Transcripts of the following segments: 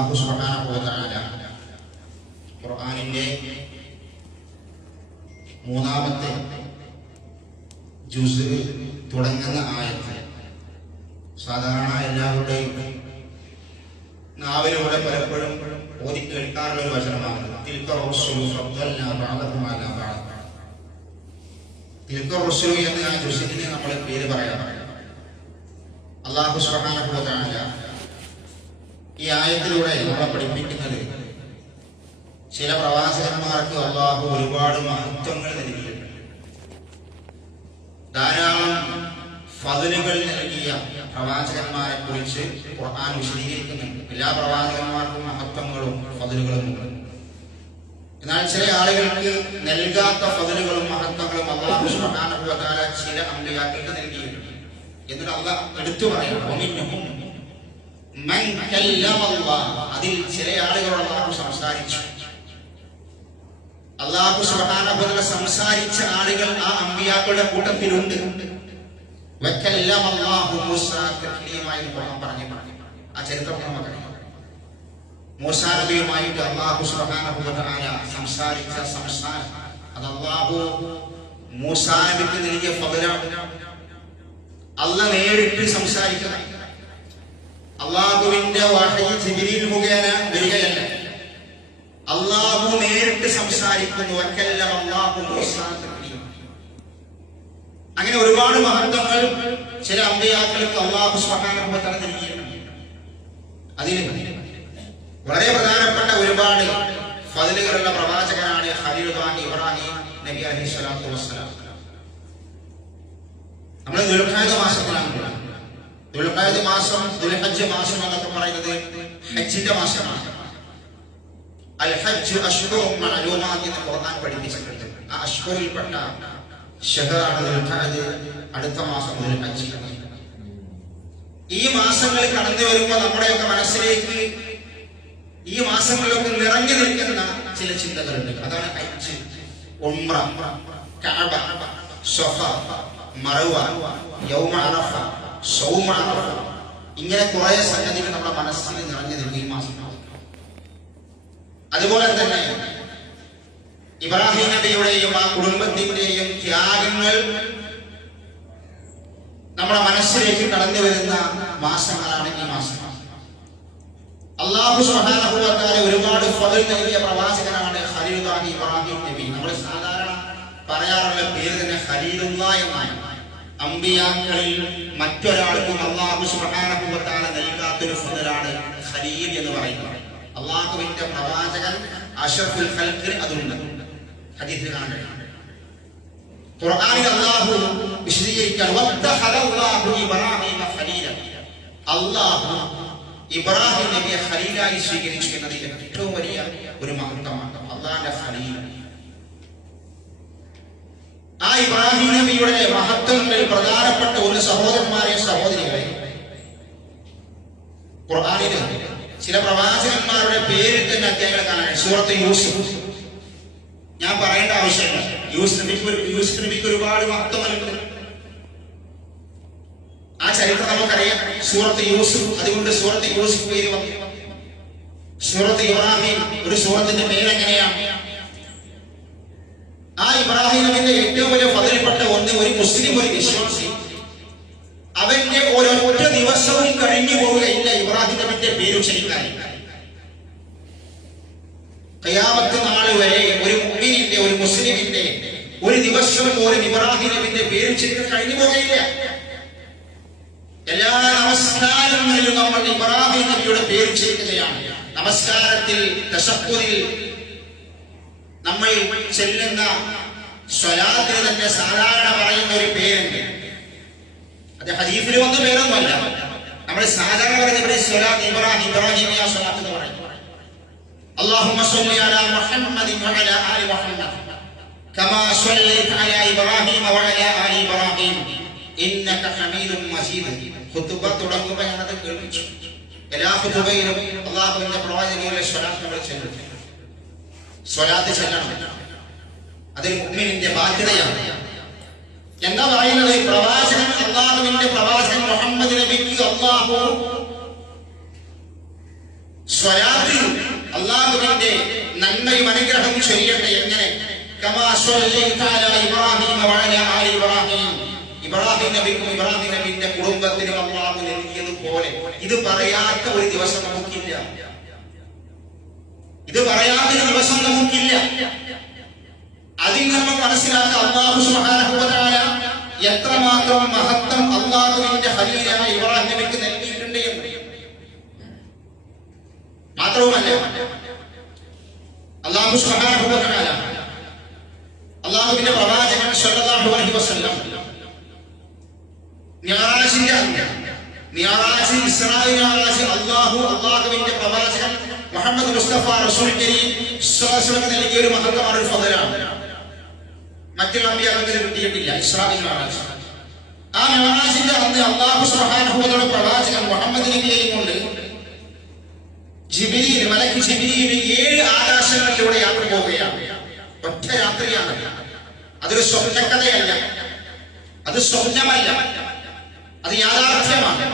അല്ലാഹു സുഹാന ഖുർആാനിന്റെ മൂന്നാമത്തെ ജുസ് തുടങ്ങുന്ന ആയത്ത് സാധാരണ എല്ലാവരുടെയും നാവിലൂടെ പലപ്പോഴും ഓതി കേൾക്കാറുള്ള ഒരു വചനമാണ്. തിൽക്ക റസൂലു ഫദ്ദൽനാ ബഅദഹും തിൽക്ക റസൂലു എന്ന് ആ ജുസിന് നമ്മൾ പേര് പറയാറുണ്ട്. വ തആല ഈ ആയത്തിലൂടെ നമ്മളെ പഠിപ്പിക്കുന്നത് ചില പ്രവാചകന്മാർക്ക് അള്ളാഹു ഒരുപാട് മഹത്വങ്ങൾ നൽകിയിട്ടുണ്ട് ധാരാളം ഫതിലുകൾ നൽകിയ പ്രവാചകന്മാരെ കുറിച്ച് ഖുർആൻ വിശദീകരിക്കുന്നുണ്ട്. എല്ലാ പ്രവാചകന്മാർക്കും മഹത്വങ്ങളും ഫതിലുകളും ഉണ്ട്. എന്നാൽ ചില ആളുകൾക്ക് നൽകാത്ത ഫതിലുകളും മഹത്വങ്ങളും അള്ളാഹു സുബ്ഹാനഹു വ തആല ചില അമ്പിയാക്കൾക്ക് നൽകിയിട്ടുണ്ട്. എന്നിട്ട് അള്ളാഹ് എടുത്തു പറയണം അതിൽ ചില ആളുകളോട് അള്ളാഹു സംസാരിച്ചു. അള്ളാഹു തആല സംസാരിച്ച ആളുകൾ ആ അമ്പിയാക്കളുടെ കൂട്ടത്തിലുണ്ട്. പറഞ്ഞു. ആ ചരിത്രം നമുക്കറിയാം മൂസാ നബിയുമായിട്ട് അള്ളാഹു തആല സംസാരിച്ച സംസാരം. അത് അള്ളാഹു മൂസാനബിക്ക് നൽകിയ പകരം അല്ല നേരിട്ട് സംസാരിക്കണം. അള്ളാഹുവിന്റെ വഹയി ജിബ്രീൽ മുഖേന വരികയല്ല. അള്ളാഹു നേരിട്ട് സംസാരിക്കുന്നു വക്കല്ലം അള്ളാഹു അങ്ങനെ ഒരുപാട് മഹത്വങ്ങൾ ചില അമ്പയാക്കൾക്ക് അള്ളാഹു സുബ്ഹാനഹു വ അതിന് വളരെ പ്രധാനപ്പെട്ട ഒരുപാട് ഫതിലുകളുള്ള പ്രവാചകനാണ് ഖലീലുല്ലാഹി ഇബ്രാഹിം നബി അലൈഹി സ്വലാത്തു വസ്സലാം. നമ്മൾ ദീർഘായുധ മാസത്തിലാണ് ദുൽഖഅദ മാസം ദുൽഹജ്ജ് മാസം എന്നൊക്കെ പറയുന്നത് ഹജ്ജിന്റെ മാസമാണ്. അൽ ഹജ്ജ് അഷ്ഹുറും മഅലൂമാത്ത് ഖുർആൻ പഠിപ്പിച്ചിട്ടുണ്ട്. ആ അഷ്ഹുറിൽപ്പെട്ട ഷഹറാണ് ദുൽഖഅദ് അടുത്ത മാസം ദുൽഹജ്ജ്. ഈ മാസങ്ങൾ കടന്നു വരുമ്പോൾ നമ്മുടെയൊക്കെ മനസ്സിലേക്ക് ഈ മാസങ്ങളിലൊക്കെ നിറഞ്ഞു നിൽക്കുന്ന ചില ചിന്തകളുണ്ട്. അതാണ് ഹജ്ജ്. ഉംറ കഅബ സ്വഫ മറവ യൗമ അറഫ സൗമ ഇങ്ങനെ കുറെ സംഗതികൾ നമ്മുടെ മനസ്സിൽ നിറഞ്ഞു നിൽക്കും ഈ മാസം അതുപോലെ തന്നെ ഇബ്രാഹിം നബിയുടെയും ആ കുടുംബത്തിന്റെയും ത്യാഗങ്ങൾ നമ്മുടെ മനസ്സിലേക്ക് കടന്നു വരുന്ന മാസങ്ങളാണ് ഈ മാസം. അള്ളാഹു തആല ഒരുപാട് ഫضل നൽകിയ പ്രവാചകനാണ് ഖലീലുല്ലാഹി ഇബ്രാഹിം നബി. നമ്മൾ സാധാരണ പറയാറുള്ള പേര് തന്നെ ഖലീലുള്ള എന്നാണ്. അമ്പിയാക്കളിൽ മറ്റൊരാൾക്കും അള്ളാഹു തആല നൽകാത്തൊരു ഫضലാണ് ഖലീൽ എന്ന് പറയുന്നത്. അള്ളാഹുവിന്റെ പ്രവാചകൻ അഷഫുൽ ഖൽക്കിൽ അതുണ്ട്. ഹദീസിൽ കാണാൻ ഖുർആനിൽ അള്ളാഹു വിശദീകരിക്കാൻ അല്ലാഹു ഇബ്രാഹിം നബിയെ ഖലീലായി സ്വീകരിച്ചു എന്നത് ഏറ്റവും വലിയ ഒരു മഹത്വമാണ് അള്ളാന്റെ ഖലീൽ ആ ഇബ്രാഹിം നബിയുടെ മഹത്വങ്ങളിൽ പ്രധാനപ്പെട്ട ഒരു സഹോദരന്മാരെ സഹോദരികളെ. ഖുർആനിലെ ചില പ്രവാചകന്മാരുടെ പേരിൽ തന്നെ അധ്യായങ്ങൾ കാണാൻ സൂറത്ത് യൂസുഫ്. ഞാൻ പറയേണ്ട ആവശ്യമില്ല. ഒരു- യൂസുഫ് നബിക്ക് ഒരുപാട് മഹത്വങ്ങളുണ്ട്. ആ ചരിത്രം നമുക്കറിയാം. സൂറത്ത് യൂസുഫ്. അതുകൊണ്ട് സൂറത്ത് യൂസുഫ് പേര് സൂറത്ത് ഇബ്രാഹിം. ഒരു സൂറത്തിന്റെ പേരെങ്ങനെയാണ്? ആ ഇബ്രാഹിം നബിന്റെ ഏറ്റവും വലിയ ഫതിൽപ്പെട്ട ഒന്ന് ഒരു മുസ്ലിം ഒരു വിശ്വാസി. അവന്റെ ഒരൊറ്റ ദിവസവും കഴിഞ്ഞു പോവുകയില്ല ഇബ്രാഹിം നബിന്റെ പേര് ഉച്ചരിക്കാൻ. കയാമത്ത് നാൾ വരെ ഒരു മുഅ്മിനിന്റെ ഒരു മുസ്ലിമിന്റെ ഒരു ദിവസം പോലും ഇബ്രാഹിം നബിന്റെ പേര് ഉച്ചരിക്കാൻ കഴിഞ്ഞു പോവുകയില്ല എല്ലാ നമസ്കാരങ്ങളിലും നമ്മൾ ഇബ്രാഹിം നബിയുടെ പേര് ചെയ്യുകയാണ് നമസ്കാരത്തിൽ തശഹുദിൽ നമ്മൾ ചെല്ലുന്ന സ്വലാത്തിന് തന്നെ സാധാരണ പറയുന്ന ഒരു പേരുണ്ട് അത് ഹദീഫിൽ വന്ന പേരൊന്നുമല്ല നമ്മൾ സാധാരണ പറയുന്ന ഇവിടെ സ്വലാത്ത് ഇബ്രാഹിം ഇബ്രാഹിമിയ സ്വലാത്ത് എന്ന് പറയും اللهم صل على محمد وعلى آل محمد كما صليت على إبراهيم وعلى آل إبراهيم إنك حميد مجيد خطبة തുടങ്ങുമ്പോൾ ഞാനത് കേൾപ്പിച്ചു എല്ലാ ഖുതുബയിലും അള്ളാഹുവിന്റെ പ്രവാചകരുടെ സ്വലാത്ത് നമ്മൾ ചെല്ലും സ്വലാത്ത് ചെല്ലണം. അത് മുഗ്മിനിന്റെ ബാധ്യതയാണ്. എന്താ പറയുന്നത് പ്രവാചകൻ അള്ളാഹുവിന്റെ പ്രവാചകൻ മുഹമ്മദ് നബിക്ക് അള്ളാഹു. സ്വലാത്തിൽ അള്ളാഹുവിന്റെ നന്മയും അനുഗ്രഹം ചെയ്യട്ടെ എങ്ങനെ? ഇബ്രാഹിം നബിക്കും ഇബ്രാഹിം നബിന്റെ കുടുംബത്തിനും അള്ളാഹു നൽകിയതുപോലെ ഇത് പറയാത്ത ഒരു ദിവസം നമുക്കില്ല. ഇത് പറയാത്ത ദിവസം നമുക്കില്ല. അതിൽ നമ്മൾ മനസ്സിലാക്കുക അള്ളാഹു തആല എത്രമാത്രം മഹത്വം അള്ളാഹുവിന്റെ ഹരീരായ ഇബ്രാഹിം നബിക്ക് നൽകിയിട്ടുണ്ട് എന്ന്. മാത്രവുമല്ല അള്ളാഹു തആല അള്ളാഹുവിന്റെ പ്രവാചകൻ സല്ലല്ലാഹു അലൈഹി വസല്ലം ഞായറാഴ്ച മിഅറാജ് ഇസ്രായേൽ ഞായറാഴ്ച അള്ളാഹു അള്ളാഹുവിന്റെ പ്രവാചകൻ മുഹമ്മദ് മുസ്തഫ റസൂൽ കരീം നൽകിയ ഒരു മഹത്വമാണ് ഒരു ഫضലാണ് മറ്റുള്ള അമ്പിയാക്കൾക്ക് കിട്ടിയിട്ടില്ല. ഇസ്രായേൽ മിഅറാജ് ആ മഹാരാജിന്റെ അന്ന് അള്ളാഹു തആല പ്രവാചകൻ മുഹമ്മദ് നബിയെയും കൊണ്ട് ജിബിരിയിൽ മലക്ക് ജിബിരിയിൽ ഏഴ് ആകാശങ്ങളിലൂടെ യാത്ര പോവുകയാണ്. ഒറ്റ യാത്രയാണ് അതൊരു സ്വപ്നക്കഥയല്ല അത് സ്വപ്നമല്ല. അത് യാഥാർത്ഥ്യമാണ്.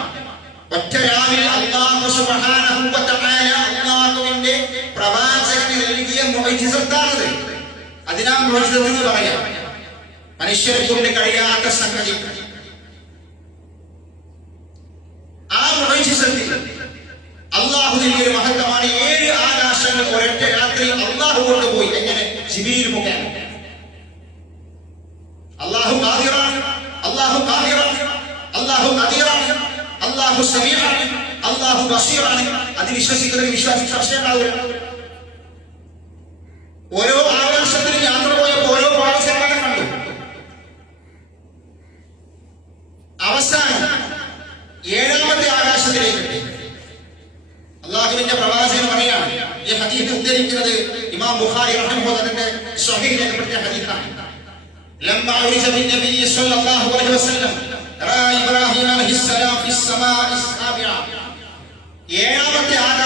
ഒറ്റ രാവിലെ അള്ളാഹു സുബ്ഹാനഹു വ തആല അള്ളാഹുവിന്റെ പ്രവാചകന് നൽകിയ മുഅ്ജിസത്താണത് അതിനാ മോചിതമെന്ന് പറയാം? മനുഷ്യരെ കൊണ്ട് കഴിയാത്ത സംഗതി.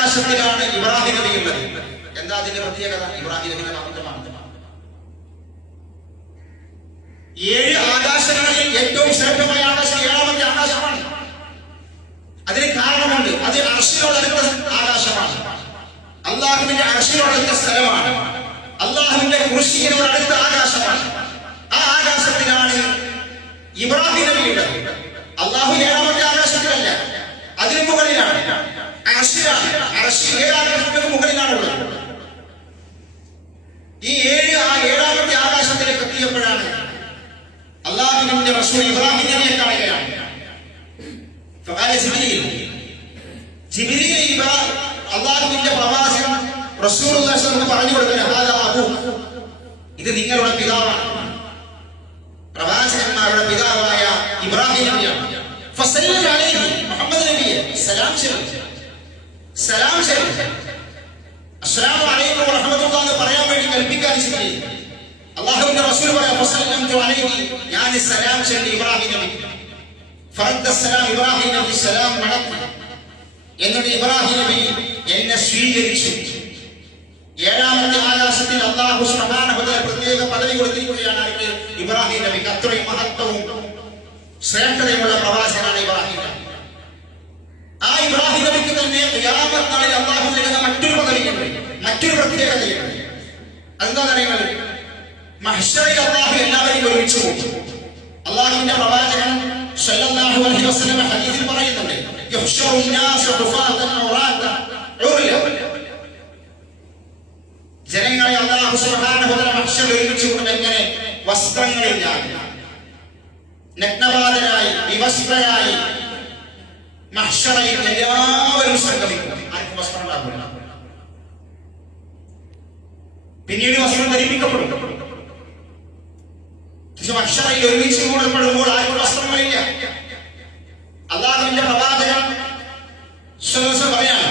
ആകാശത്തിലാണ് ഇബ്രാഹിം നബി ഉള്ളത് എന്താ അതിന്റെ പ്രത്യേകത? ഇബ്രാഹിം നബിയുടെ മാത്രമാണ് ഏഴ് ആകാശങ്ങളിൽ ഏറ്റവും ശ്രേഷ്ഠമായ ആകാശം ഏഴാമത്തെ ആകാശമാണ്. അതിന് കാരണമുണ്ട്. അത് അർഷിനോടടുത്ത ആകാശമാണ്. അള്ളാഹുവിന്റെ അർഷിനോടടുത്ത സ്ഥലമാണ്. അള്ളാഹുവിന്റെ അടുത്ത ആകാശമാണ്. ആ ആകാശത്തിലാണ് ഇബ്രാഹിം നബിയുടെ അള്ളാഹു ഏഴാമത്തെ ആകാശത്തിലല്ല അതിന് മുകളിലാണ്. അറശിലാണ് അറശി ഏഴാമത്തെ മുകളിലാണുള്ളത് ഈ ഏഴ് ആ ഏഴാമത്തെ ആകാശത്തിലേക്ക് എത്തിയപ്പോഴാണ് അള്ളാഹുവിന്റെ റസൂൽ ഇബ്രാഹിം നബിയെ കാണുകയാണ് ജിബിരിയിൽ ജിബിരിയിൽ ഇബ്രാഹിം അള്ളാഹുവിന്റെ പ്രവാചകൻ റസൂൽ പറഞ്ഞു കൊടുക്കാൻ അബു. ഇത് നിങ്ങളുടെ പിതാവാണ്. പ്രവാചകന്മാരുടെ പിതാവായ ഇബ്രാഹിം നബിയാണ്. ഫസലിൽ മുഹമ്മദ് നബിയെ. സലാം ചെയ്തു സലാം ശരി അസ്സലാമു അലൈക്കും വറഹ്മത്തുള്ളാഹി പറയാൻ വേണ്ടി കൽപ്പിക്കാൻ ശരി അള്ളാഹുവിന്റെ റസൂൽ പറയാം ഫസല്ലംതു അലൈഹി. ഞാൻ സലാം ചൊല്ലി ഇബ്രാഹിം നബി. ഫറദ്ദ ഇബ്രാഹിം നബി സലാം മടക്കി എന്നിട്ട് ഇബ്രാഹിം നബി എന്നെ സ്വീകരിച്ചു ഏഴാമത്തെ ആകാശത്തിൽ അള്ളാഹു സുബ്ഹാനഹുവ പ്രത്യേക പദവി കൊടുത്തിരിക്കുകയാണ് ആർക്ക്? ഇബ്രാഹിം നബിക്ക്. അത്രയും മഹത്വവും ശ്രേഷ്ഠതയുമുള്ള പ്രവാചകനാണ് ഇബ്രാഹിം നബി. ആ ഇബ്രാഹിം നബിക്ക് തന്നെ വ്യാപകനാളിൽ അള്ളാഹു നൽകുന്ന മറ്റൊരു പദവിയുണ്ട്. മറ്റൊരു പ്രത്യേകതയുണ്ട് അതെന്താണെന്ന് അറിയുന്നത് മഹ്ഷറിൽ അള്ളാഹു എല്ലാവരെയും ഒരുമിച്ച് കൂട്ടും. അള്ളാഹുവിന്റെ പ്രവാചകൻ സല്ലല്ലാഹു അലൈഹി വസല്ലം ഹദീസിൽ പറയുന്നുണ്ട് യഹ്ഷറു നാസ് റുഫാതൻ ഉറാത ഉർല. ജനങ്ങളെ അള്ളാഹു സുബ്ഹാനഹു വതആല മഹ്ഷറിൽ ഒരുമിച്ച് കൂട്ടും എങ്ങനെ വസ്ത്രങ്ങളില്ലാതെ. നഗ്നപാതരായി വിവസ്ത്രരായി പിന്നീട് വസ്ത്രം ധരിപ്പിക്കപ്പെടും. പക്ഷെ അക്ഷരയിൽ ഒരുമിച്ച് കൂടപ്പെടുമ്പോൾ ആർക്കും വസ്ത്രങ്ങളില്ല അള്ളാഹുവിന്റെ പ്രവാചകൻ പറയാണ്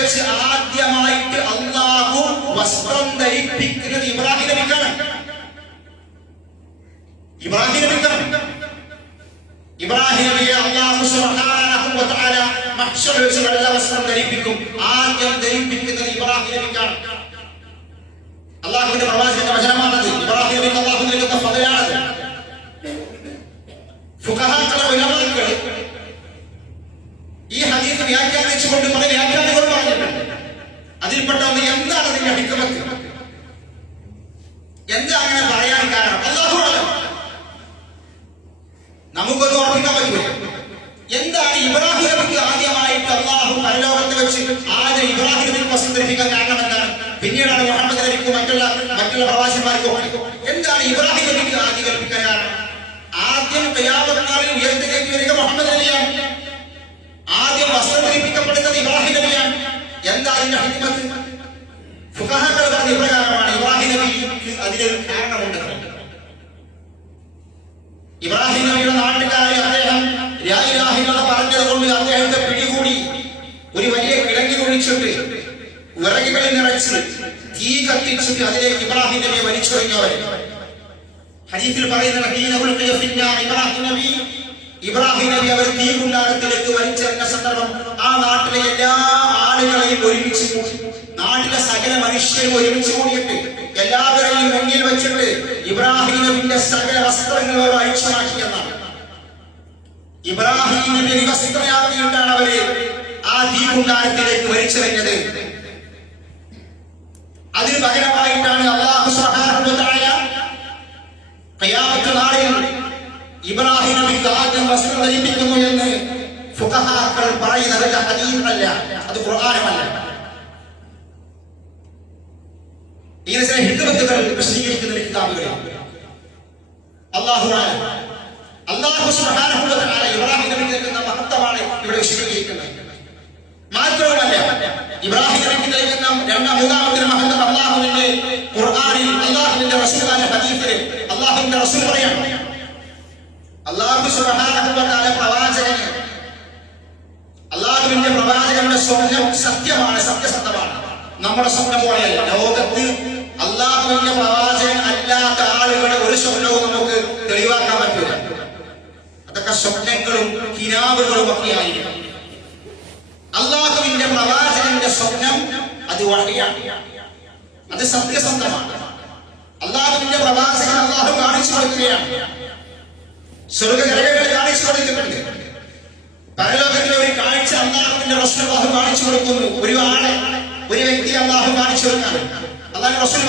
വെച്ച് ആദ്യമായിട്ട് അള്ളാഹു വസ്ത്രം ധരിപ്പിക്കുന്നത് ഇബ്രാഹിം നബിക്കാണ്. ഇബ്രാഹിം നബിക്കാണ് ഇബ്രാഹിം നബിയെ അള്ളാഹു സുബ്ഹാനഹു വ തആല മഹ്ശറിൽ വെച്ച് വെള്ള വസ്ത്രം ധരിപ്പിക്കും ഇബ്രാഹിം നബിക്കാണ്. അള്ളാഹുവിന്റെ പ്രവാചകന്റെ ഇബ്രാഹിം നബിക്ക് അള്ളാഹു നൽകുന്ന ഫضലാണത് ഫുഖഹാക്കളെ ഈ ഹദീസ് വ്യാഖ്യാനിച്ചുകൊണ്ട് പല വ്യാഖ്യാനങ്ങൾ പറഞ്ഞിട്ടുണ്ട്. അതിൽപ്പെട്ട ഒന്ന് എന്താണ് അതിന്റെ ഹിക്മത്ത് എന്താ അങ്ങനെ പറയാൻ കാരണം അള്ളാഹു ആലം. നമുക്കൊന്നും ഉറപ്പിക്കാൻ പറ്റുമോ എന്താണ് ഇബ്രാഹിം നബിക്ക് ആദ്യമായിട്ട് അള്ളാഹു പരലോകത്ത് വെച്ച് ആദ്യം ഇബ്രാഹിം നബിക്ക് വസ്ത്രം കാരണം എന്താണ് പിന്നീടാണ് മുഹമ്മദ് നബിക്കും മറ്റുള്ള മറ്റുള്ള പ്രവാസിമാർക്കും എന്താണ് ഇബ്രാഹിം നബിക്ക് ആദ്യം കൽപ്പിക്കാൻ ആദ്യം കയ്യാമനാളിൽ ഉയർത്തിലേക്ക് വരിക മുഹമ്മദ് നബിയാണ്. ആദ്യം വസ്ത്രം ധരിപ്പിക്കപ്പെടുന്നത് ഇബ്രാഹിം നബിയാണ്. എന്താ അതിന്റെ ഹിക്മത്ത്? ഫുഖഹാക്കൾ പറഞ്ഞ ഇപ്രകാരമാണ് ഇബ്രാഹിം നബിക്ക് അതിലൊരു കാരണമുണ്ട് ഇബ്രാഹിം നബിയുടെ നാട്ടുകാരെ അദ്ദേഹം രായിരാഹികള പറഞ്ഞത് കൊണ്ട് അദ്ദേഹത്തെ പിടികൂടി ഒരു വലിയ കിടങ്ങി കുഴിച്ചിട്ട് വിറകുകളിൽ നിറച്ച് തീ കത്തിച്ചിട്ട് അതിലേക്ക് ഇബ്രാഹിം നബിയെ വലിച്ചൊഴിഞ്ഞവർ ഹദീസിൽ പറയുന്ന ഇബ്രാഹിം നബി. അവർ തീ കുണ്ടാരത്തിലേക്ക് വലിച്ചെറിഞ്ഞ സന്ദർഭം ആ നാട്ടിലെ എല്ലാ ആളുകളെയും ഒരുമിച്ച് കൂടി നാട്ടിലെ സകല മനുഷ്യരും ഒരുമിച്ച് കൂടിയിട്ട് എല്ലാവരെയും മുന്നിൽ വെച്ചിട്ട് ഇബ്രാഹിം നബിന്റെ സകല വസ്ത്രങ്ങളോട് അഴിച്ചു മാറ്റിയെന്നാണ് ഇബ്രാഹിം നബി വിവസ്ത്രയാക്കിയിട്ടാണ് അവർ ആ തീ കുണ്ടാരത്തിലേക്ക് വലിച്ചെറിഞ്ഞത്. അതിന് പകരമായിട്ടാണ് അള്ളാഹു തആല ഖിയാമത്ത് നാളിൽ ഇബ്രാഹിം നബിക്ക് ആദ്യം വസ്ത്രം ധരിപ്പിക്കുന്നു എന്ന് ഫുഖഹാക്കൾ പറയുന്നത് ഹദീസല്ല അത് ഖുർആനുമല്ല. ഇങ്ങനെ ചില ഹിക്മത്തുകൾ വിശദീകരിക്കുന്ന കിതാബുകളിൽ. അല്ലാഹു അള്ളാഹു അല്ലാഹു സുബ്ഹാനഹു വ തആല ഇബ്രാഹിം നബിക്ക് നൽകുന്ന മഹത്വമാണ് ഇവിടെ വിശദീകരിക്കുന്നത് മാത്രവുമല്ല ഇബ്രാഹിം നബിക്ക് നൽകുന്ന രണ്ടാം മൂന്നാമത്തെ മഹത്വം അള്ളാഹുവിന്റെ ഖുർആനിൽ അള്ളാഹുവിന്റെ റസൂലാന്റെ ഹദീസിൽ അള്ളാഹുവിന്റെ റസൂൽ പറയാണ് സുബ്ഹാനഹു പ്രവാചകന്. അള്ളാഹുവിന്റെ പ്രവാചകന്റെ സ്വപ്നം സത്യമാണ് സത്യസന്ധമാണ്. നമ്മുടെ സ്വപ്നം പോലെയല്ല. ലോകത്ത് അള്ളാഹുവിന്റെ പ്രവാചകൻ അല്ലാത്ത ആളുകളുടെ ഒരു സ്വപ്നവും നമുക്ക് തെളിവാക്കാൻ പറ്റില്ല. അതൊക്കെ സ്വപ്നങ്ങളും കിനാവുകളും ഒക്കെ ആയിരിക്കും അള്ളാഹുവിന്റെ പ്രവാചകന്റെ സ്വപ്നം അത് വഴിയാണ്. അത് സത്യസന്ധമാണ്. അള്ളാഹുവിന്റെ പ്രവാചകൻ അള്ളാഹു കാണിച്ചു കൊടുക്കുകയാണ്. സ്വർഗകരകൾ കാണിച്ചു കൊടുക്കുന്നുണ്ട്. പരലോകത്തിലെ ഒരു കാഴ്ച അള്ളാഹുവിന്റെ റസൂൽ കാണിച്ചു കൊടുക്കുന്നു. ഒരു ആളെ ഒരു വ്യക്തി അള്ളാഹു കാണിച്ചു കൊടുക്കാണ് അള്ളാഹു റസൂൽ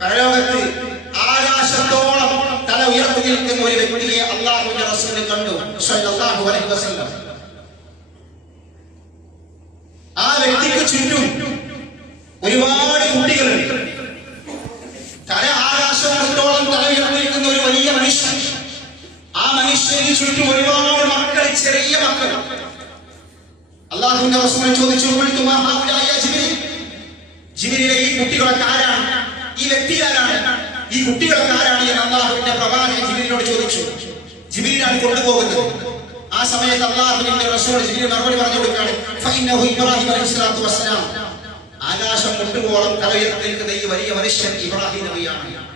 പരലോകത്ത് ആകാശത്തോളം തല ഉയർത്തി നിൽക്കുന്ന ഒരു വ്യക്തിയെ അള്ളാഹുവിന്റെ റസൂൽ കണ്ടു സ്വല്ലല്ലാഹു അലൈഹി വസല്ലം. ആ വ്യക്തിക്ക് ചുറ്റും ഒരുപാട് കുട്ടികളുണ്ട് തല ആകാശത്തോളം തല ഉയർത്തി നിൽക്കുന്ന ഒരു വലിയ മനുഷ്യൻ ആ മനുഷ്യന് ചുറ്റും ഒരുപാട് മക്കൾ ചെറിയ മക്കൾ അള്ളാഹുവിന്റെ റസൂലിനെ ചോദിച്ചു "ഖുൽതു മാ ഹൗലാഇ യാ ജിബ്രീൽ?" ജിബിരിയിലെ ഈ കുട്ടികളൊക്കെ ആരാണ് ഈ വ്യക്തി ആരാണ് ഈ കുട്ടികളൊക്കെ ആരാണ് എന്ന് അള്ളാഹുവിന്റെ പ്രവാചകൻ ജിബിരിനോട് ചോദിച്ചു ജിബിരിലാണ് കൊണ്ടുപോകുന്നത് ആ സമയത്ത് അള്ളാഹുവിന്റെ റസൂൽ ജിബിരി മറുപടി പറഞ്ഞു കൊടുക്കുകയാണ്. "ഫഇന്നഹു ഇബ്രാഹിം അലൈഹിസ്സലാത്തു വസ്സലാം." ആകാശം മുട്ടുകോളം നിൽക്കുന്ന ഈ വലിയ മനുഷ്യൻ ഇബ്രാഹിം നബിയാണ്.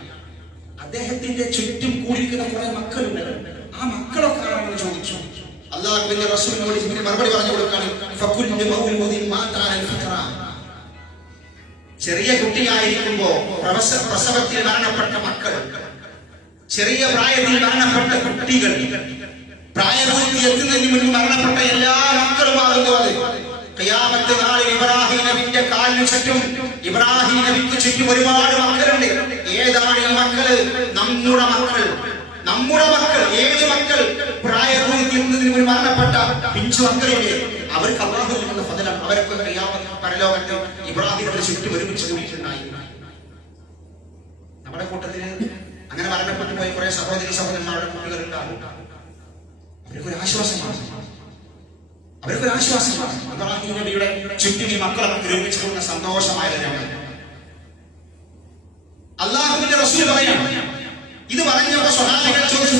അദ്ദേഹത്തിന്റെ ചുറ്റും കൂടിയിരിക്കുന്ന കുറെ മക്കളുണ്ട്. ആ മക്കളൊക്കെ ആണെന്ന് ചോദിച്ചു. അള്ളാഹുവിന്റെ റസൂലിനോട് ജിബിരി മറുപടി പറഞ്ഞു കൊടുക്കുകയാണ്. "ഫകുല്ലു മൗലൂദിൻ മാതാ അൽ ഫിത്റ." ചെറിയ കുട്ടിയായിരിക്കുമ്പോ പ്രസവത്തിൽ മരണപ്പെട്ട മക്കൾ. ചെറിയ പ്രായത്തിൽ മരണപ്പെട്ട കുട്ടികൾ. പ്രായപൂർത്തി എത്തുന്നതിന് മുൻപ് മരണപ്പെട്ട എല്ലാ മക്കളുമാകുന്നു അത്. കയ്യാമത്തെ നാളിൽ ഇബ്രാഹിം നബിന്റെ കാലിന് ചുറ്റും ഇബ്രാഹിം നബിക്ക് ചുറ്റും ഒരുപാട് മക്കളുണ്ട്. ഏതാണ് ഈ മക്കൾ? നമ്മുടെ മക്കൾ. നമ്മുടെ മക്കൾ ഏത് മക്കൾ? പ്രായപൂർത്തി എത്തുന്നതിന് മുൻപ് മരണപ്പെട്ട പിഞ്ചു മക്കളില്ലേ അവർക്ക് അള്ളാഹു നൽകുന്ന അവരൊക്കെ കയ്യാമത്തെ പരലോകത്ത് ഇബ്രാഹിമിന്റെ ചുറ്റും ഒരുമിച്ച് കൂടിയിട്ടുണ്ടായി. നമ്മുടെ കൂട്ടത്തിൽ അങ്ങനെ മരണപ്പെട്ടു പോയി കുറെ സഹോദരി സഹോദരന്മാരുടെ കുട്ടികൾ ഉണ്ടാകും അവർക്കൊരു ആശ്വാസമാണ്. അവർക്ക് ഒരു ആശ്വാസമാണ് അതാണ് നബിയുടെ ചുറ്റും ഈ മക്കളെ ഗ്രഹിച്ചു കൊടുക്കുന്ന സന്തോഷമായ രംഗം അള്ളാഹുവിന്റെ റസൂൽ പറയാം ഇത് പറഞ്ഞവരുടെ സ്വഹാലികൾ ചോദിച്ചു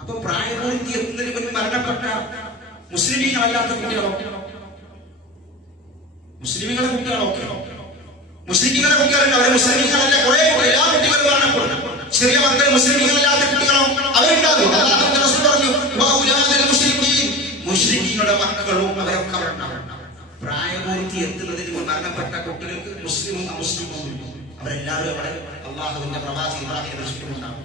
അപ്പൊ പ്രായപൂർത്തി എത്തുന്നതിന് മുൻപ് മരണപ്പെട്ട മുസ്ലിമീങ്ങളല്ലാത്ത കുട്ടികളോ? മുസ്ലിമീങ്ങളെ കുട്ടികളോ? മുസ്ലിമീങ്ങളെ കുട്ടികളുണ്ട് അവരെ മുസ്ലിമീങ്ങളല്ല കുറെ എല്ലാ കുട്ടികളും മരണപ്പെടും ചെറിയ മക്കൾ മുസ്ലിമീങ്ങളല്ലാത്ത കുട്ടികളോ അവരുണ്ടാകും മക്കളും അവരൊക്കെ പ്രായപൂർത്തി എത്തുന്നതിന് മരണപ്പെട്ട കുട്ടികൾക്ക് മുസ്ലിമും അമുസ്ലിമും അവരെല്ലാവരും അവിടെ അള്ളാഹുവിന്റെ പ്രവാസി ഇബ്രാഹിം ദൃഷ്ടിമുണ്ടാവും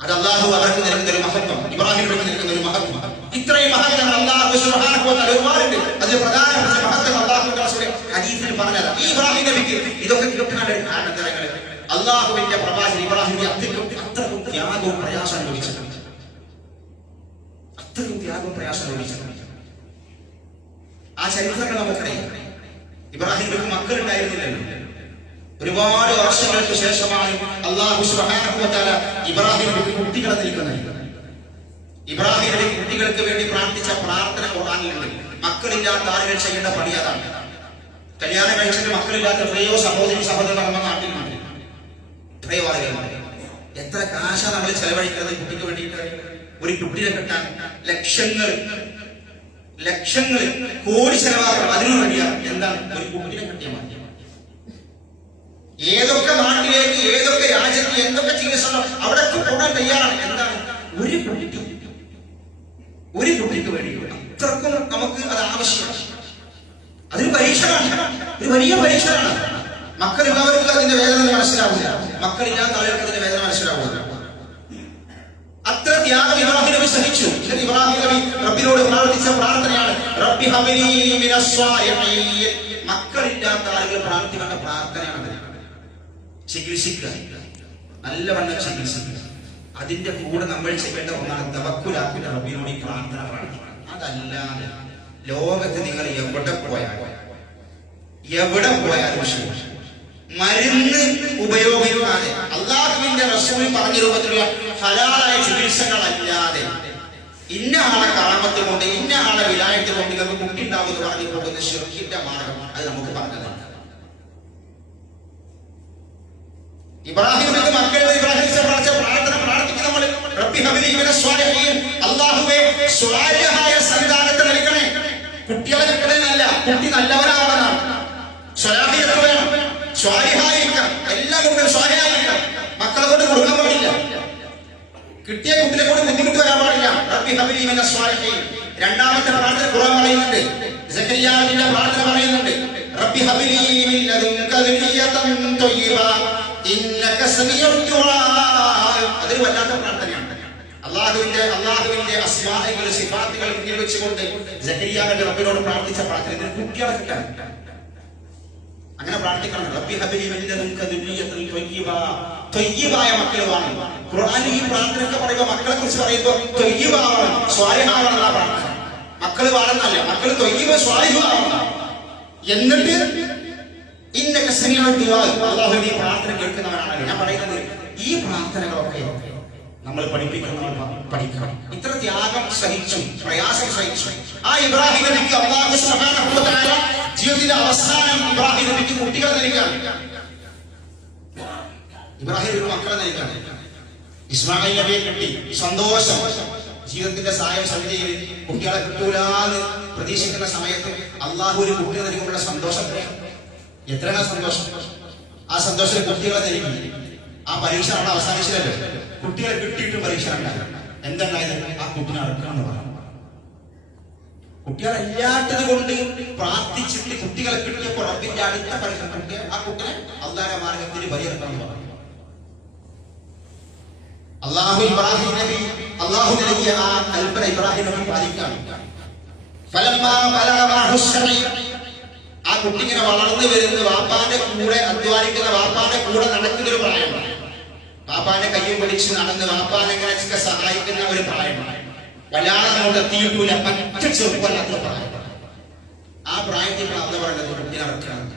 അത് അള്ളാഹു അവർക്ക് നൽകുന്ന ഒരു മഹത്വം ഇബ്രാഹിം നൽകുന്ന ഒരു മഹത്വം. ഇത്രയും മഹത്വം അള്ളാഹു ഒരുപാടുണ്ട്. അതിൽ പ്രധാനപ്പെട്ട മഹത്വം അള്ളാഹു റസൂൽ ഹദീസിൽ പറഞ്ഞത് ഈ ഇബ്രാഹിം നബിക്ക് ഒരു അള്ളാഹുവിന്റെ പ്രവാചകൻ ഇബ്രാഹിം നബി അത്രയും അത്രയും ത്യാഗവും പ്രയാസം അനുഭവിച്ചിട്ടുണ്ട് അത്രയും ത്യാഗവും പ്രയാസം അനുഭവിച്ചിട്ടുണ്ട് ആ ചരിത്രങ്ങൾ നമുക്കറിയാം. ഇബ്രാഹിമിന്റെ മക്കൾ മക്കളുണ്ടായിരുന്നില്ലല്ലോ ഒരുപാട് വർഷങ്ങൾക്ക് ശേഷമാണ് അള്ളാഹു സുബ്ഹാനഹു വ തആല ഇബ്രാഹിം നബിക്ക് കുട്ടികളെ നൽകുന്നത്. ഇബ്രാഹിമിന്റെ കുട്ടികൾക്ക് വേണ്ടി പ്രാർത്ഥിച്ച പ്രാർത്ഥന ഖുർആനിലുണ്ട്. മക്കളില്ലാത്ത ആളുകൾ ചെയ്യേണ്ട പണി അതാണ്. കല്യാണം കഴിച്ചിട്ട് മക്കളില്ലാത്ത എത്രയോ സഹോദരി സഹോദരന്മാർ നാട്ടിലുണ്ട് എത്രയോ ആളുകളുണ്ട്. എത്ര കാശാണ് നമ്മൾ ചെലവഴിക്കുന്നത് കുട്ടിക്ക് വേണ്ടിയിട്ട്? ഒരു കുട്ടിയെ കിട്ടാൻ ലക്ഷങ്ങൾ ലക്ഷങ്ങൾ കോടി ചെലവാക്കണം അതിനു വേണ്ടിയാണ് എന്താണ്? ഒരു കുട്ടിനെ കിട്ടിയ മാറ്റി ഏതൊക്കെ നാട്ടിലേക്ക് ഏതൊക്കെ രാജ്യത്ത് എന്തൊക്കെ ചികിത്സ അവിടെ പോകാൻ തയ്യാറാണ്. എന്താണ്? ഒരു കുട്ടി ഒരു കുട്ടിക്ക് വേണ്ടി അത്രക്കും നമുക്ക് അത് ആവശ്യമാണ്. അതൊരു പരീക്ഷണമാണ് ഒരു വലിയ പരീക്ഷണമാണ് മക്കളുള്ളവർക്ക് അതിന്റെ വേദന മനസ്സിലാവില്ല. മക്കളില്ലാത്ത ആളുകൾക്ക് അതിന്റെ വേദന മനസ്സിലാവില്ല. അത്ര ത്യാഗം ഇബ്രാഹിം നബി സഹിച്ചു. എന്നിട്ട് ഇബ്രാഹിം നബി റബ്ബിനോട് പ്രാർത്ഥിച്ച പ്രാർത്ഥനയാണ്. റബ്ബി ഹബിലി മിനസ് സ്വാലിഹീൻ മക്കളില്ലാത്ത ആളുകൾ പ്രാർത്ഥിക്കേണ്ട പ്രാർത്ഥനയാണ്. ചികിത്സിക്കുക. നല്ലവണ്ണം ചികിത്സിക്കുക. അതിന്റെ കൂടെ നമ്മൾ ചെയ്യേണ്ട ഒന്നാണ് തവക്കുലാക്കിന്റെ റബ്ബിനോട് ഈ പ്രാർത്ഥന പ്രാർത്ഥന അതല്ലാതെ ലോകത്ത് നിങ്ങൾ എവിടെ പോയാലും എവിടെ പോയാലും ശരി മരുന്ന് ഉപയോഗിക്കാതെ അള്ളാഹുവിന്റെ റസൂൽ പറഞ്ഞ രൂപത്തിലുള്ള ഹലാലായ ചികിത്സകളല്ലാതെ ഇന്ന ആളെ കറാമത്ത് കൊണ്ട് ഇന്ന ആളെ വിലായത്ത് കൊണ്ട് നിങ്ങൾക്ക് കുട്ടി ഉണ്ടാവുമെന്ന് പറഞ്ഞു പോകുന്ന ഷിർക്കിന്റെ മാർഗം അത് നമുക്ക് പറഞ്ഞതാണ് ഇബ്രാഹിം നബിക്ക് മക്കൾ ഇബ്രാഹിം നബി പ്രാർത്ഥിച്ച പ്രാർത്ഥന പ്രാർത്ഥിക്കും നമ്മൾ റബ്ബി ഹബിലി മിനസ് സ്വാലിഹീൻ അല്ലാഹുവേ സ്വാലിഹായ സന്താനത്തെ നൽകണേ കുട്ടികളെ കിട്ടണമെന്നല്ല കുട്ടി നല്ലവരാവണമെന്നാണ് സ്വലാഹിയത്ത് വേണം സ്വാലിഹായിരിക്കാം എല്ലാ കുട്ടികളും സ്വാലിഹായിരിക്കാം മക്കളെ കൊണ്ട് കൊടുക്കാൻ പാടില്ല കിട്ടിയ കുട്ടിലെ കൂടെ ബുദ്ധിമുട്ട് വരാൻ പാടില്ല. രണ്ടാമത്തെ പ്രാർത്ഥന കുറവ് പറയുന്നുണ്ട്. പ്രാർത്ഥന പറയുന്നുണ്ട്. റബ്ബി ഹബിലി അതൊരു വല്ലാത്ത പ്രാർത്ഥനയാണ്. അള്ളാഹുവിന്റെ അള്ളാഹുവിന്റെ അസ്മാകൾ സിഫാത്തുകൾ മുന്നിൽ വെച്ചുകൊണ്ട് റബ്ബിനോട് പ്രാർത്ഥിച്ച പ്രാർത്ഥന കുട്ടികളൊക്കെ അങ്ങനെ പ്രാർത്ഥിക്കണം. റബ്ബി ഹബിലി ലദുൻക ദുരിയതൻ ത്വയ്യിബ ത്വയ്യിബായ മക്കൾ വേണം ഖുർആനിൽ ഈ പ്രാർത്ഥനയൊക്കെ പറയുമ്പോൾ മക്കളെ കുറിച്ച് പറയുമ്പോൾ ത്വയ്യിബാവണം സ്വാലിഹാവണം എന്നാ പ്രാർത്ഥന. മക്കൾ വേണമെന്നല്ല മക്കൾ ത്വയ്യിബ സ്വാലിഹാവണം. എന്നിട്ട് ഇന്നൊക്കെ അള്ളാഹു ഈ പ്രാർത്ഥന കേൾക്കുന്നവരാണല്ലോ. ഞാൻ പറയുന്നത് ഈ പ്രാർത്ഥനകളൊക്കെ നമ്മൾ പഠിപ്പിക്കണം പഠിക്കണം. ഇത്ര ത്യാഗം സഹിച്ചു പ്രയാസം സഹിച്ചു. ആ ഇബ്രാഹിം നബിക്ക് അള്ളാഹു സുബ്ഹാനഹു വ തആല ജീവിതത്തിന്റെ അവസാനം ഇബ്രാഹിം നബിക്ക് കുട്ടികളെ നൽകുകയാണ് ഇബ്രാഹിം ഒരു മക്കളെ നൽകുകയാണ് ഇസ്മായിൽ നബിയെ കിട്ടി. സന്തോഷം. ജീവിതത്തിന്റെ സായം സമിതിയിൽ കുട്ടികളെ കിട്ടൂലാന്ന് പ്രതീക്ഷിക്കുന്ന സമയത്ത് അള്ളാഹു ഒരു കുട്ടി നൽകുമ്പോഴുള്ള സന്തോഷം എത്രയാണ് സന്തോഷം? ആ സന്തോഷത്തിൽ കുട്ടികളെ നൽകി. ആ പരീക്ഷ അവിടെ അവസാനിച്ചില്ലല്ലോ. കുട്ടികളെ കിട്ടിയിട്ട് പരീക്ഷ ഉണ്ടാകും എന്തുണ്ടായത് ആ കുട്ടിനെ അടക്കണം എന്ന് പറഞ്ഞു. കുട്ടികളെ ഇല്ലാത്തത് കൊണ്ട് കുട്ടികളെ കിട്ടിയപ്പോൾ റബ്ബിന്റെ അടുത്ത പരീക്ഷ കിട്ടിയ ആ കുട്ടിനെ അള്ളാഹ മാർഗത്തിന് വലിയ പറഞ്ഞു. അള്ളാഹു ഇബ്രാഹിം നബി അള്ളാഹു നൽകിയ ആ കൽപ്പന ഇബ്രാഹിം നബി പാലിക്കാണ്. ആ കുട്ടി വളർന്നു വരുന്നത് വാപ്പാന്റെ കൂടെ അധ്വാനിക്കുന്ന വാപ്പാന്റെ കൂടെ നടക്കുന്ന ഒരു പ്രായമാണ് വാപ്പാന്റെ കയ്യും പിടിച്ച് നടന്ന് വാപ്പാനെ സഹായിക്കുന്ന ഒരു പ്രായമാണ് വല്ലാതെ അങ്ങോട്ട് എത്തിയിട്ടില്ല പറ്റ ചെറുപ്പമല്ലാത്ത പ്രായം. ആ പ്രായത്തിൽ അന്ന് പറഞ്ഞത് കുട്ടി നടക്കണം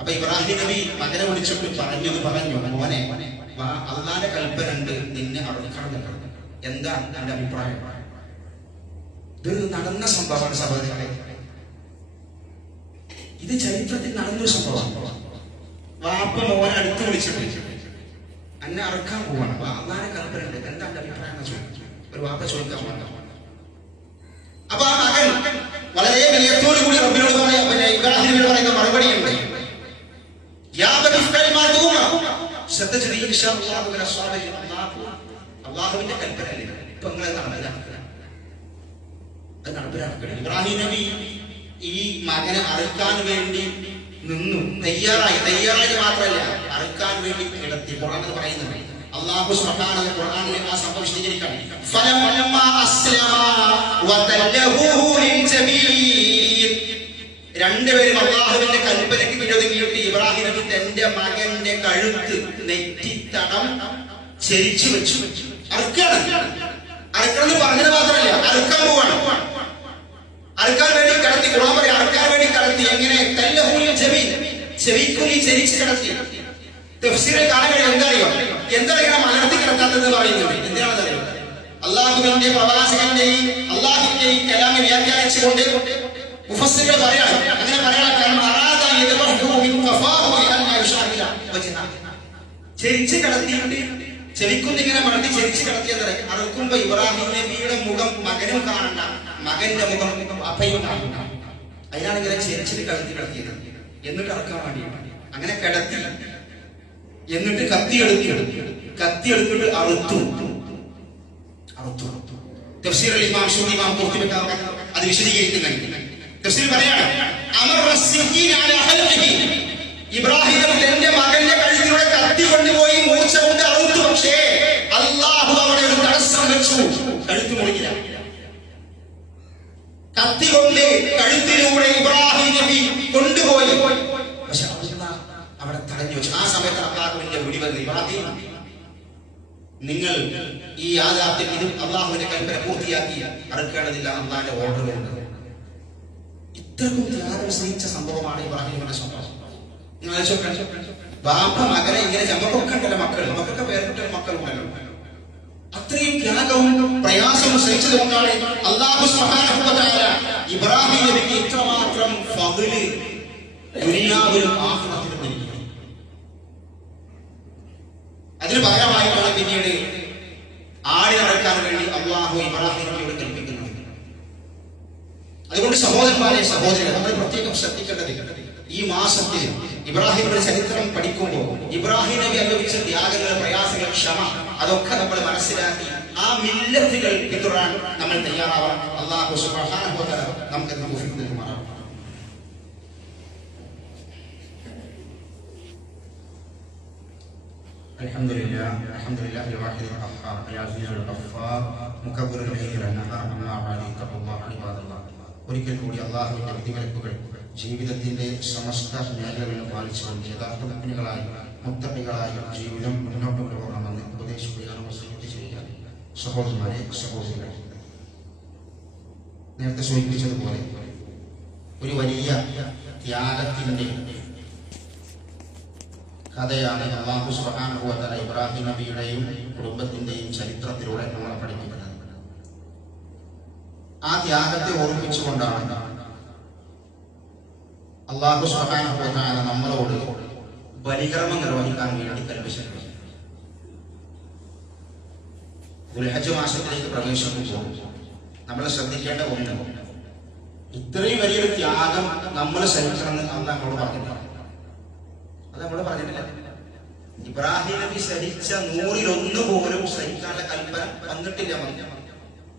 അപ്പൊ ഇബ്രാഹിം നബി മകനെ വിളിച്ചിട്ട് പറഞ്ഞു പറഞ്ഞു മോനെ അള്ളാന്റെ കൽപ്പന ഉണ്ട് നിന്നെ അറുക്കണം. എന്താ എന്റെ അഭിപ്രായം? ഇത് നടന്ന സംഭവമാണ് സഹോദരങ്ങളെ. ഇത് ചരിത്രത്തിൽ നടന്നൊരു സംഭവമാണ്. വാപ്പ മോനെ അടുത്ത് വിളിച്ചിട്ട് എന്നെ അറക്കാൻ പോവാണ്. അള്ളാന്റെ കൽപ്പന ഉണ്ട് എന്താ എന്റെ അഭിപ്രായം ഒരു വാപ്പ ചോദിക്കാൻ മകൻ വളരെ വിനയത്തോടു കൂടി റബ്ബിനോട് പറയാം. പിന്നെ ഇബ്രാഹിമിനോട് പറയുന്ന മറുപടി ഉണ്ട്. യാ ബനി ഇഫ്തൽ മാ തൂമ. ശ്രദ്ധ ചെറിയ ഇൻഷാ അല്ലാഹു മിന സ്വാബിരിൻ. അല്ലാഹു- അല്ലാഹുവിന്റെ കൽപ്പനയല്ലേ ഇപ്പൊ നിങ്ങൾ നടപ്പിലാക്കുക അത് നടപ്പിലാക്കണം ഇബ്രാഹിം നബി ഈ മകനെ അറുക്കാൻ വേണ്ടി നിന്നു. തയ്യാറായി. തയ്യാറായി മാത്രമല്ല അറുക്കാൻ വേണ്ടി കിടത്തി. പുറമെന്ന് പറയുന്നുണ്ട്. അള്ളാഹു സുബ്ഹാനഹു ഖുർആനിൽ ആ സംഭവം വിശദീകരിക്കണം ഫലമ്മ അസ്ലമ വതല്ലഹു ലിൽജബീൻ രണ്ടുപേരും അള്ളാഹുവിന്റെ കൽപ്പനയ്ക്ക് വിരോധിക്കിട്ട് ഇബ്രാഹിം നബി തന്റെ മകന്റെ കഴുത്ത് നെറ്റിത്തടം ചെരിച്ചു വെച്ചു. അറുക്കാണ്. അറുക്കണം എന്ന് പറഞ്ഞത് മാത്രമല്ല അറുക്കാൻ പോവാണ്. അറുക്കാൻ വേണ്ടി കടത്തി ഖുർആൻ പറയും വേണ്ടി കടത്തി. എങ്ങനെ? തല്ലഹൂലിൽ ജമീൻ ചെവിക്കുലി ചെരിച്ച് കടത്തി. തഫ്സീറിൽ കാണാൻ കഴിയും എന്തറിയാം മലർത്തി കിടക്കാത്തത് പറയുന്നുണ്ട് എന്തിനാണെന്നറിയോ? അള്ളാഹുവിന്റെ പ്രവാചകന്റെയും അള്ളാഹുവിന്റെയും കലാമെ വ്യാഖ്യാനിച്ചുകൊണ്ട് മുഫസ്സിറുകൾ പറയാണ്. അങ്ങനെ പറയാൻ കാരണം ചെരിച്ച് കിടത്തിയിട്ട് ചെവിക്കുന്ന് ഇങ്ങനെ മടത്തി ചെരിച്ച് കിടത്തിയെന്ന് അറുക്കുമ്പോ ഇബ്രാഹിം നബിയുടെ മുഖം മകനും കാണണ്ട. മകന്റെ മുഖം അപ്പയും കാണണ്ട. അതിനാണ് ഇങ്ങനെ ചെരിച്ചിട്ട് കിടത്തി കിടത്തിയത്. എന്നിട്ട് അറക്കാൻ വേണ്ടി അങ്ങനെ കിടത്തി എന്നിട്ട് കത്തി എടുത്തു കത്തി എടുത്തിട്ട് അറുത്തു അറുത്തു തഫ്സീർ ഇമാം ഷൂദി ഇമാം ഖുർത്തുബി ഒക്കെ അത് വിശദീകരിക്കുന്നുണ്ട്. തഫ്സീർ പറയാണ് അമർ സിക്കീൻ അല ഹൽഖിഹി ഇബ്രാഹിം തന്റെ മകന്റെ കഴുത്തിലൂടെ കത്തി കൊണ്ടുപോയി മൂർച്ച അറുത്തു. പക്ഷേ അള്ളാഹു അവിടെ ഒരു തടസ്സം വെച്ചു. കഴുത്ത് മുറിക്കില്ല കത്തി കൊണ്ട് കഴുത്തിലൂടെ ഇബ്രാഹിം നബി കൊണ്ടുപോയി. തടഞ്ഞു വെച്ചു ആ സമയത്ത് അള്ളാഹുവിന്റെ വിടി വന്നു നിങ്ങൾ ഈ യാഥാർത്ഥ്യം ഇത് അള്ളാഹുവിന്റെ കൽപ്പന പൂർത്തിയാക്കി അടുക്കേണ്ടതില്ല അള്ളാഹിന്റെ ഓർഡർ വരുന്നത് ഇത്രക്കും ത്യാഗം സ്നേഹിച്ച സംഭവമാണ് ഇബ്രാഹിമിന്റെ നോക്കണം. ബാപ്പ മകനെ ഇങ്ങനെ നമുക്കൊക്കെ ഉണ്ടല്ലോ മക്കൾ നമുക്കൊക്കെ പേരപ്പെട്ട മക്കളുണ്ടല്ലോ. അത്രയും ത്യാഗവും പ്രയാസവും സഹിച്ചത് കൊണ്ടാണ് അള്ളാഹു ഇബ്രാഹിം ഇത്രമാത്രം ദുനിയാവിലും ആഖിറത്തിലും അതിന് പകരമായിട്ടാണ് പിന്നീട് ആടി നടക്കാൻ വേണ്ടി അള്ളാഹു ഇബ്രാഹിമിനോട് കൽപ്പിക്കുന്നത്. അതുകൊണ്ട് സഹോദരന്മാരെ സഹോദരൻ നമ്മൾ പ്രത്യേകം ശ്രദ്ധിക്കേണ്ടത് ഈ മാസത്തിൽ ഇബ്രാഹിമിന്റെ ചരിത്രം പഠിക്കുമ്പോൾ ഇബ്രാഹിം നബി അനുഭവിച്ച ത്യാഗങ്ങൾ പ്രയാസങ്ങൾ ക്ഷമ അതൊക്കെ നമ്മൾ മനസ്സിലാക്കി ആ മില്ലത്തുകൾ പിന്തുടരാൻ നമ്മൾ തയ്യാറാവണം. അള്ളാഹു വ തആല നമുക്ക് الحمد لله الحمد لله الواحد القهار العزيز الغفار مكبر الليل والنهار أما بعد اتقوا الله عباد الله ഒരിക്കൽ കൂടി അള്ളാഹുവിന്റെ വിധിവിലക്കുകൾ ജീവിതത്തിന്റെ സമസ്ത മേഖലകളിലും പാലിച്ചുകൊണ്ട് യഥാർത്ഥ മുഗ്നികളായി മുത്തപ്പികളായി ജീവിതം മുന്നോട്ട് കൊണ്ടുപോകണമെന്ന് ഉപദേശിക്കുകയാണ് വസീയത്ത് ചെയ്യുക സഹോദരന്മാരെ സഹോദരികൾ നേരത്തെ സൂചിപ്പിച്ചതുപോലെ ഒരു വലിയ ത്യാഗത്തിന്റെ കഥയാണ് അള്ളാഹു തആല ഇബ്രാഹിം നബിയുടെയും കുടുംബത്തിന്റെയും ചരിത്രത്തിലൂടെ നമ്മളെ പഠിപ്പിക്കുന്നത്. ആ ത്യാഗത്തെ ഓർമ്മിച്ചുകൊണ്ടാണ് അള്ളാഹു തആല നമ്മളോട് ബലികർമ്മം നിർവഹിക്കാൻ വേണ്ടി കൽപ്പിച്ചിട്ടുണ്ട് ദുൽഹജ്ജ് മാസത്തിലേക്ക് പ്രവേശിക്കുമ്പോൾ നമ്മൾ ശ്രദ്ധിക്കേണ്ട ഒന്ന് ഇത്രയും വലിയൊരു ത്യാഗം നമ്മൾ സഹിക്കണമെന്ന് അന്ന് നമ്മളോട് പറഞ്ഞിട്ടില്ല അത് നമ്മൾ പറഞ്ഞിട്ടില്ല. ഇബ്രാഹിം നബി സഹിച്ച നൂറിലൊന്ന് പോലും സഹിക്കാനുള്ള കൽപ്പന വന്നിട്ടില്ല പിന്നെ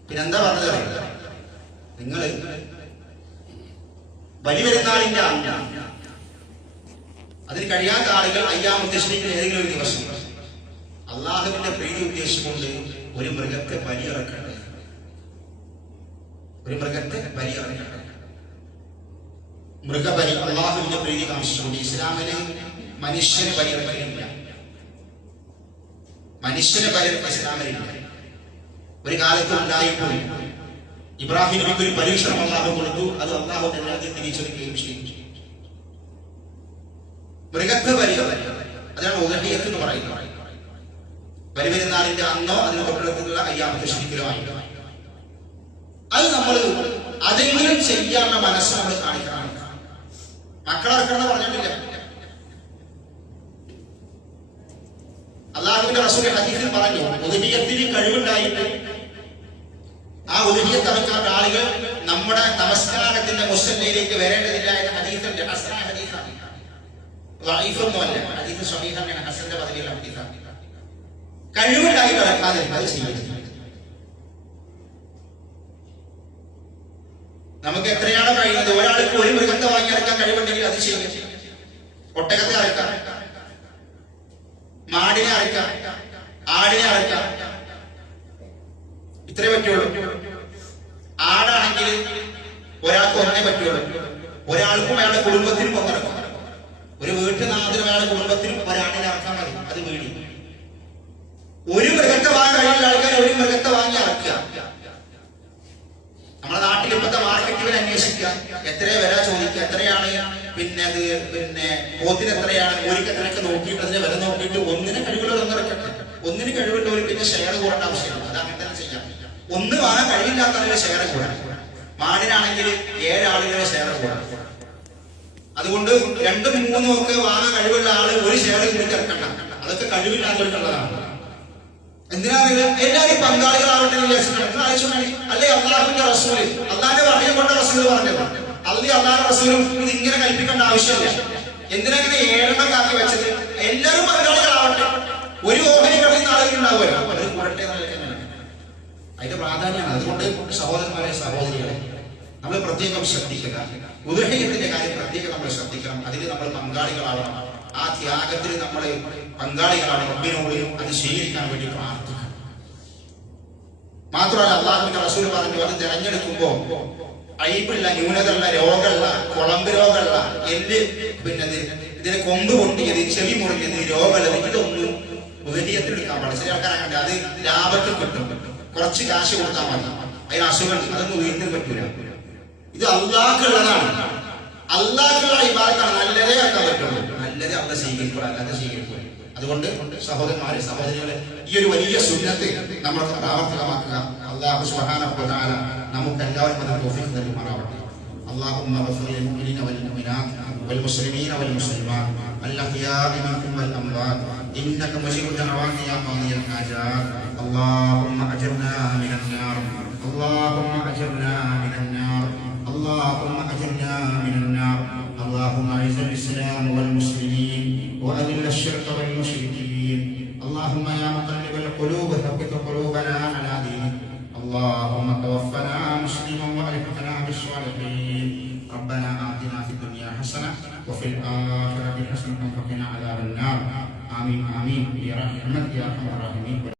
പിന്നെന്താ പറഞ്ഞത് നിങ്ങൾ നിങ്ങൾ ബലി പെരുന്നാളിന്റെ അന്ന് അതിന് കഴിയാത്ത ആളുകൾ അയ്യാമത്തെ ഏതെങ്കിലും ഒരു ദിവസം അള്ളാഹുവിന്റെ പ്രീതി ഉദ്ദേശിച്ചുകൊണ്ട് ഒരു മൃഗത്തെ ബലിയിറക്കണ്ടേ ഒരു മൃഗത്തെ ബലിയിറക്കണ്ടേ മൃഗബലി അള്ളാഹുവിന്റെ പ്രീതി കാണിച്ചുകൊണ്ട് ഇസ്ലാമിന് മനുഷ്യന് ബലിയിറക്കലില്ല മനുഷ്യന് ഇസ്ലാമിലില്ല ഒരു കാലത്ത് ഉണ്ടായപ്പോൾ ഇബ്രാഹിം നബിക്ക് ഒരു പരീക്ഷണം അള്ളാഹു കൊടുത്തു. അത് അള്ളാഹു തന്നെ തിരിച്ചെടുക്കുകയും ചെയ്യും മൃഗത്തെ ബലി അതാണ് ഉദണ്ടിയത്ത് എന്ന് പറയുന്നത്. ബലിപെരുന്നാളിന്റെ അന്നോ അതിന് തൊട്ടടുത്തുള്ള അയ്യാമത്തെ ശരിക്കലോ അത് നമ്മൾ അതെങ്കിലും ചെയ്യാനുള്ള മനസ്സ് നമ്മൾ കാണിക്കണം. മക്കളറക്കണം പറഞ്ഞിട്ടില്ല. അള്ളാഹുവിന്റെ റസൂൽ ഹദീസിൽ പറഞ്ഞു ഉദവിയത്തിന് കഴിവുണ്ടായിട്ട് ആ അറക്കാൻ ആളുകൾ നമ്മുടെ നമസ്കാരത്തിന്റെ മുസ്ലിയിലേക്ക് വരേണ്ടതില്ല എന്ന ലൈഫൊന്നുമല്ല ഹദീസ് കഴിവുണ്ടായി കിടക്കാതെ അത് ചെയ്യരുത്. നമുക്ക് എത്രയാണോ കഴിയുന്നത്. ഒരാൾക്ക് ഒരു മൃഗത്തെ വാങ്ങി അറക്കാൻ കഴിവുണ്ടെങ്കിൽ അത് ചെയ്യും ഒട്ടകത്തെ അറക്കാം മാടിനെ അറക്കാം ആടിനെ അറക്കാം ഇത്രേ പറ്റുള്ളൂ. ആടാണെങ്കിൽ ഒരാൾക്ക് ഒന്നേ പറ്റുള്ളൂ. ഒരാൾക്കും അയാളുടെ കുടുംബത്തിനും പങ്കെടുക്കാം ഒരു വീട്ടിൽ വീട്ടുനാഥനും അയാളുടെ കുടുംബത്തിനും ഒരാടിനെ ഇറക്കാൻ മതി. അത് വീടി. ഒരു മൃഗത്തെ വാങ്ങാൻ കഴിയുന്ന ആൾക്കാർ ഒരു മൃഗത്തെ വാങ്ങി ഇറക്കുക നമ്മുടെ നാട്ടിൽ ഇപ്പോഴത്തെ മാർക്കറ്റുകൾ അന്വേഷിക്കുക. എത്ര വില ചോദിക്കുക. എത്രയാണ് പിന്നെ അത് പിന്നെ പോത്തിന് എത്രയാണ്? കോഴിക്ക് എത്രയൊക്കെ നോക്കിയിട്ട് അതിന്റെ വില നോക്കിയിട്ട് ഒന്നിന് കഴിവുള്ളവർ ഒന്നിറക്കട്ടെ ഒന്നിന് കഴിവുള്ളവർ പിന്നെ ഷെയർ കൂടേണ്ട ആവശ്യമില്ല. അത് അങ്ങനെ തന്നെ ചെയ്യാം. ഒന്ന് വാങ്ങാൻ കഴിവില്ലാത്തവരെ ഷെയർ കൂടണം മാടിനാണെങ്കിൽ ഏഴാളുകളെ ഷെയർ കൂടണം അതുകൊണ്ട് രണ്ടും മൂന്നും ഒക്കെ വാങ്ങാൻ കഴിവുള്ള ആൾ ഒരു ഷെയർ കൂടി ഇറക്കണ്ട. അതൊക്കെ കഴിവില്ലാത്തവർക്കുള്ളതാണ്. എന്തിനാണ് എല്ലാവരും പങ്കാളികളാവട്ടെ അല്ലേ? അള്ളാഹുവിന്റെ റസൂൽ. അള്ളാഹിന്റെ പറഞ്ഞു കൊണ്ട റസൂൽ പറഞ്ഞത്. അല്ലേ അള്ളാഹ് റസൂലും ഇത് ഇങ്ങനെ കൽപ്പിക്കേണ്ട ആവശ്യമില്ല. എന്തിനാ ഇങ്ങനെ ഏഴെണ്ണം കാക്കി വെച്ചത്? എല്ലാവരും പങ്കാളികളാവട്ടെ. ഒരു ഓഹരി കളി ആളുകൾ ഉണ്ടാവുമല്ലോ. കൂടട്ടെ അതിന്റെ പ്രാധാന്യമാണ്. അതുകൊണ്ട് സഹോദരന്മാരെ സഹോദരികളെ നമ്മൾ പ്രത്യേകം ശ്രദ്ധിക്കുക. ഉദഹയത്തിന്റെ കാര്യം പ്രത്യേകം നമ്മൾ ശ്രദ്ധിക്കണം. അതിൽ നമ്മൾ പങ്കാളികളാവണം. ആ ത്യാഗത്തിൽ നമ്മൾ പങ്കാളികളാണ്. റബ്ബിനോട് അത് സ്വീകരിക്കാൻ വേണ്ടി പ്രാർത്ഥിക്കണം മാത്രമല്ല അള്ളാഹുവിന്റെ റസൂൽ പറഞ്ഞു അത് തിരഞ്ഞെടുക്കുമ്പോ അയിബുള്ള ന്യൂനതയുള്ള രോഗമുള്ള കുളമ്പ് രോഗമുള്ള എല്ല് പിന്നെ ഇതിനെ കൊമ്പ് പൊട്ടിയത് ചെവി മുറിഞ്ഞത് രോഗമുള്ളത് ഇതൊന്നും ഉപരിയത്തിൽ എടുക്കാൻ പാടില്ല. ചില ആൾക്കാരെ അത് ലാഭത്തിൽ കിട്ടും. കുറച്ച് കാശ് കൊടുത്താൽ മതി. അതിന് അസുഖം അതൊന്നും വീട്ടിൽ പറ്റൂല. ഇത് അള്ളാഹ്ക്കുള്ളതാണ്. അള്ളാഹ്ക്കുള്ള ഇബാദത്താണ്. നല്ലതേ ആക്കാൻ പറ്റുള്ളൂ. നല്ലതേ അവിടെ സ്വീകരിക്കുക അല്ലാതെ സ്വീകരിക്കുക അതുകൊണ്ട് സഹോദരന്മാരെ സഹോദരികളെ ഈ ഒരു വലിയ സുന്നത്ത് നമ്മൾ പ്രാവർത്തികമാക്കുക അള്ളാഹു സുബ്ഹാനഹു വ തആല നമുക്ക് എല്ലാവർക്കും അതിന് തൗഫീഖ് നൽകുമാറാവട്ടെ اللهم اغفر للمؤمنين والمؤمنات والمسلمين والمسلمات الاحياء منكم والاموات انك مجيب الدعوات يا قاضي الحاجات اللهم اجرنا من النار اللهم اجرنا من النار اللهم اجرنا من النار اللهم اعز الاسلام والمسلمين وأذل الشرك والمشركين. اللهم يا مقلب القلوب ثبت قلوبنا على دينك. اللهم توفنا مسلما وألحقنا بالصالحين. ربنا آتنا في الدنيا حسنة وفي الآخرة حسنة وقنا عذاب النار. آمين آمين. برحمتك يا أرحم الراحمين.